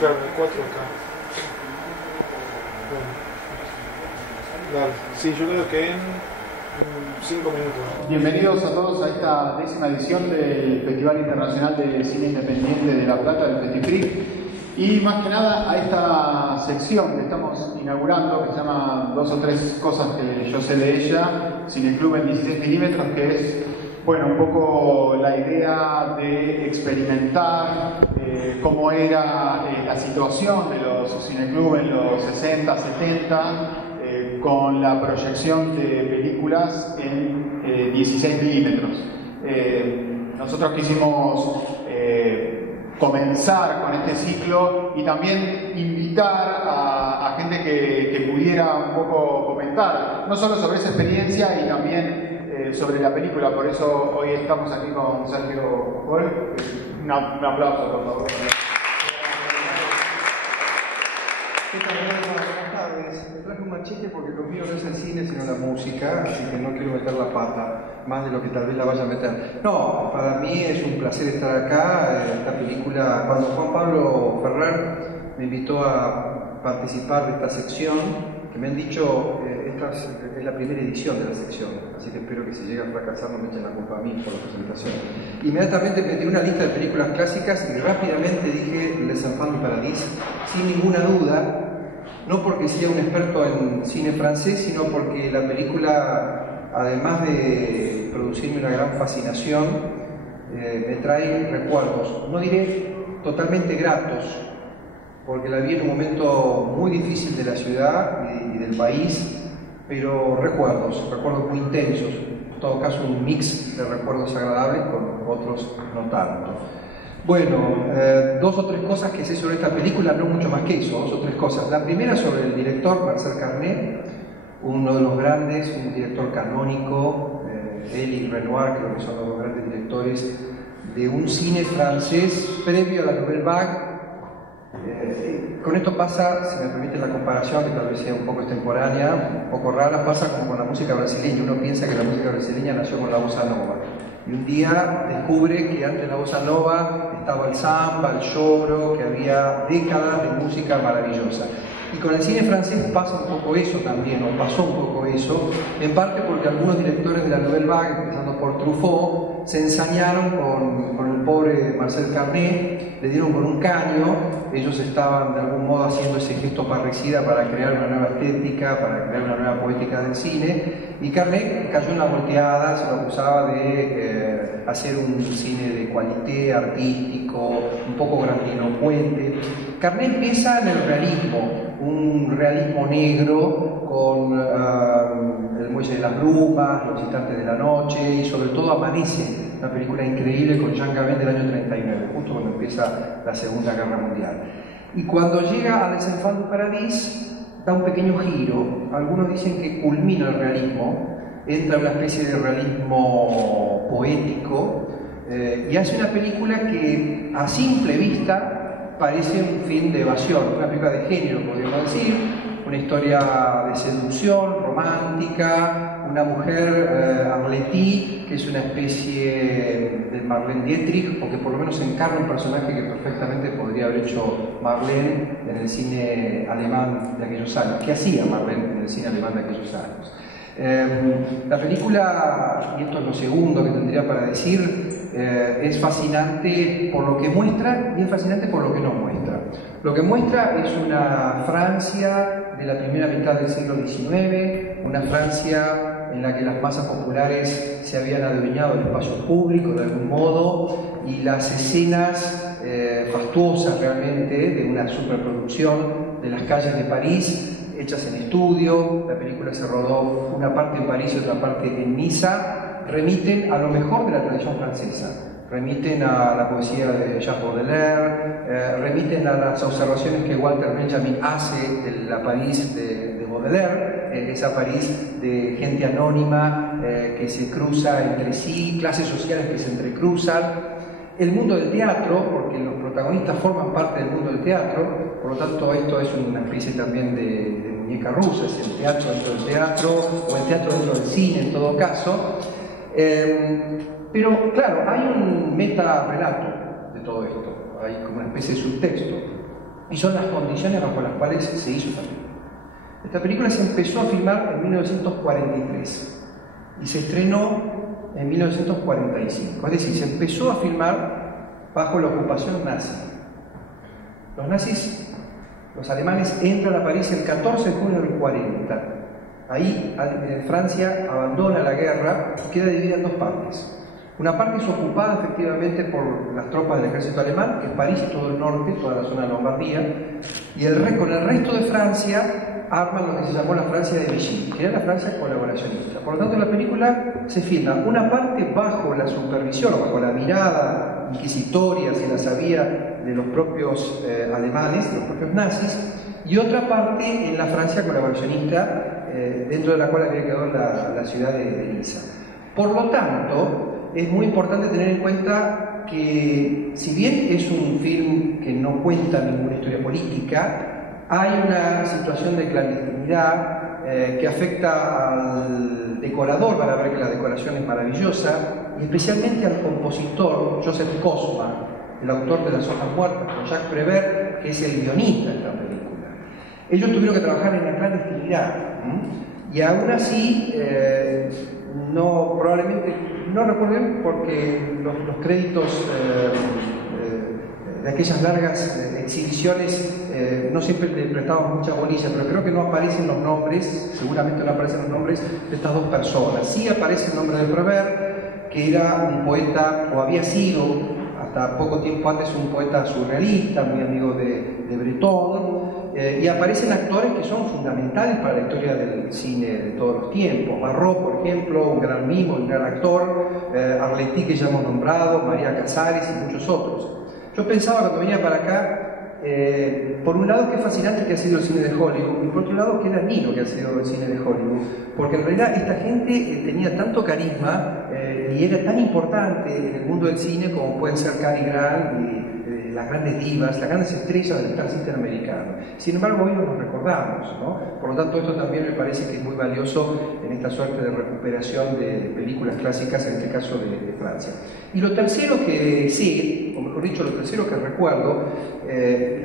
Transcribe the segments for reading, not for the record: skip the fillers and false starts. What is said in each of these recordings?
Claro, el 4 acá. Bueno. Dale. Sí, yo creo que en 5 minutos. Bienvenidos a todos a esta 10ª edición del Festival Internacional de Cine Independiente de La Plata, del FestiFric. Y más que nada a esta sección que estamos inaugurando, que se llama 2 o 3 cosas que yo sé de ella, Cineclub en 16 milímetros, que es, bueno, un poco la idea de experimentar cómo era la situación de los cineclub en los 60, 70, con la proyección de películas en 16 milímetros. Nosotros quisimos comenzar con este ciclo y también invitar a gente que pudiera un poco comentar, no solo sobre esa experiencia y también sobre la película. Por eso hoy estamos aquí con Sergio Gol. Un aplauso, por favor. ¿Qué tal? Buenas tardes. Me traje un machete porque lo mío no es el cine sino la música, así que no quiero meter la pata más de lo que tal vez la vaya a meter. No, para mí es un placer estar acá. Esta película, cuando Juan Pablo Ferrer me invitó a participar de esta sección, que me han dicho, esta es la primera edición de la sección, así que espero que si llega a fracasar no me echen la culpa a mí por la presentación. Inmediatamente metí una lista de películas clásicas y rápidamente dije Les Enfants du Paradis, sin ninguna duda. No porque sea un experto en cine francés, sino porque la película, además de producirme una gran fascinación, me trae recuerdos, no diré totalmente gratos, porque la vi en un momento muy difícil de la ciudad y del país, pero recuerdos muy intensos, en todo caso un mix de recuerdos agradables con otros no tanto. Bueno, 2 o 3 cosas que sé sobre esta película, no mucho más que eso, 2 o 3 cosas. La primera sobre el director Marcel Carné, uno de los grandes, un director canónico, él y Renoir, creo que son los 2 grandes directores de un cine francés previo a la Nouvelle Vague. Con esto pasa, si me permite la comparación, que tal vez sea un poco extemporánea, un poco rara, pasa como con la música brasileña. Uno piensa que la música brasileña nació con la bossa nova. Y un día descubre que antes de la bossa nova estaba el samba, el choro, que había décadas de música maravillosa. Y con el cine francés pasa un poco eso también, o pasó un poco eso, en parte porque algunos directores de la Nouvelle Vague, empezando por Truffaut, se ensañaron con el pobre Marcel Carné, le dieron con un caño. Ellos estaban de algún modo haciendo ese gesto parricida para crear una nueva estética, para crear una nueva poética del cine, y Carné cayó en la volteada, se lo acusaba de hacer un cine de cualité, artístico, un poco grandilocuente. Carné empieza en el realismo, un realismo negro con El Muelle de las Brumas, Los Instantes de la Noche y sobre todo Amanece, una película increíble con Jean Gabin del año 39, justo cuando empieza la Segunda Guerra Mundial. Y cuando llega a Les Enfants du Paradis da un pequeño giro. Algunos dicen que culmina el realismo, entra en una especie de realismo poético y hace una película que a simple vista parece un film de evasión, una película de género, podríamos decir, una historia de seducción, romántica, una mujer, Arletty, que es una especie de Marlene Dietrich, o que por lo menos encarna un personaje que perfectamente podría haber hecho Marlene en el cine alemán de aquellos años. ¿Qué hacía Marlene en el cine alemán de aquellos años? La película, y esto es lo segundo que tendría para decir, es fascinante por lo que muestra y es fascinante por lo que no muestra. Lo que muestra es una Francia de la primera mitad del siglo XIX, una Francia en la que las masas populares se habían adueñado del espacio público de algún modo y las escenas fastuosas realmente de una superproducción de las calles de París hechas en estudio. La película se rodó una parte en París y otra parte en Niza, remiten a lo mejor de la tradición francesa, remiten a la poesía de Jacques Baudelaire, remiten a las observaciones que Walter Benjamin hace de la París de Baudelaire, esa París de gente anónima que se cruza entre sí, clases sociales que se entrecruzan, el mundo del teatro, porque los protagonistas forman parte del mundo del teatro, por lo tanto esto es una especie también de muñeca rusa, es el teatro dentro del teatro, o el teatro dentro del cine en todo caso. Pero claro, hay un meta-relato de todo esto, hay como una especie de subtexto. y son las condiciones bajo las cuales se hizo esta película. Esta película se empezó a filmar en 1943 y se estrenó en 1945, es decir, se empezó a filmar bajo la ocupación nazi. Los nazis, los alemanes, entran a París el 14 de junio del 40. Ahí Francia abandona la guerra y queda dividida en dos partes. Una parte es ocupada efectivamente por las tropas del ejército alemán, que es París y todo el norte, toda la zona de Lombardía, y con el resto de Francia arman lo que se llamó la Francia de Vichy, que era la Francia colaboracionista. Por lo tanto, la película se filma una parte bajo la supervisión, bajo la mirada inquisitoria, si la sabía, de los propios alemanes, de los propios nazis, y otra parte en la Francia colaboracionista, dentro de la cual había quedado la ciudad de Niza. Por lo tanto, es muy importante tener en cuenta que, si bien es un film que no cuenta ninguna historia política, hay una situación de clandestinidad que afecta al decorador. Van a ver que la decoración es maravillosa, y especialmente al compositor Joseph Kosma, el autor de Las hojas muertas, con Jacques Prévert, que es el guionista de esta película. Ellos tuvieron que trabajar en la clandestinidad, y aún así probablemente no recuerden, porque los créditos de aquellas largas exhibiciones no siempre le prestamos mucha bolilla, pero creo que no aparecen los nombres, seguramente no aparecen los nombres de estas dos personas. Sí aparece el nombre de Prévert, que era un poeta, o había sido hasta poco tiempo antes un poeta surrealista, muy amigo de Breton, y aparecen actores que son fundamentales para la historia del cine de todos los tiempos. Marrot, por ejemplo, un gran mimo, un gran actor, Arletty, que ya hemos nombrado, María Casares y muchos otros. Yo pensaba cuando venía para acá, por un lado, qué fascinante que ha sido el cine de Hollywood, y por otro lado, qué dañino que ha sido el cine de Hollywood, porque en realidad esta gente tenía tanto carisma y era tan importante en el mundo del cine como pueden ser Cary Grant y las grandes divas, las grandes estrellas del Star System americano. Sin embargo, hoy no los recordamos, ¿no? Por lo tanto, esto también me parece que es muy valioso en esta suerte de recuperación de películas clásicas, en este caso de Francia. Y lo tercero que sé, o mejor dicho, lo tercero que recuerdo,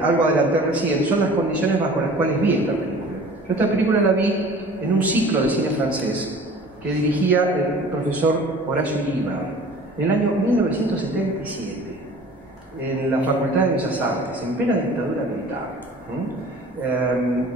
algo adelanté recién, son las condiciones bajo las cuales vi esta película. Yo esta película la vi en un ciclo de cine francés que dirigía el profesor Horacio Iribar en el año 1977. En la Facultad de Bellas Artes, en plena dictadura militar.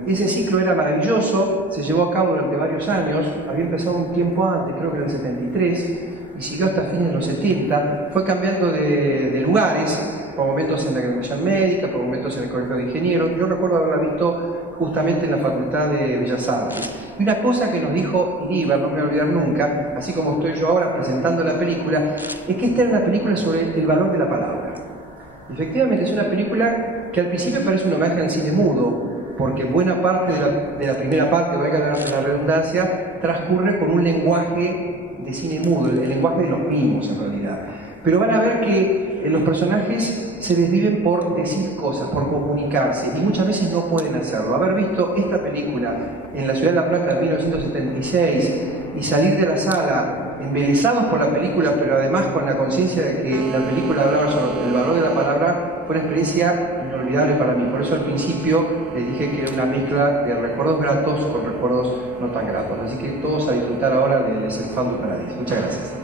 Ese ciclo era maravilloso, se llevó a cabo durante varios años, había empezado un tiempo antes, creo que en el 73, y siguió hasta fines de los 70, fue cambiando de lugares, por momentos en la graduación médica, por momentos en el Colegio de Ingenieros. Yo recuerdo haberla visto justamente en la Facultad de Bellas Artes. Y una cosa que nos dijo Iribar, no me voy a olvidar nunca, así como estoy yo ahora presentando la película, es que esta era una película sobre el valor de la palabra. Efectivamente, es una película que al principio parece un homenaje al cine mudo, porque buena parte de la primera parte, valga la redundancia, transcurre con un lenguaje de cine mudo, el lenguaje de los mimos en realidad. Pero van a ver que los personajes se desviven por decir cosas, por comunicarse, y muchas veces no pueden hacerlo. Haber visto esta película en la Ciudad de La Plata en 1976 y salir de la sala embelesados por la película, pero además con la conciencia de que la película hablaba sobre el valor de la palabra, fue una experiencia inolvidable para mí. Por eso al principio les dije que era una mezcla de recuerdos gratos con recuerdos no tan gratos. Así que todos a disfrutar ahora de Les Enfants du Paradis. Muchas gracias.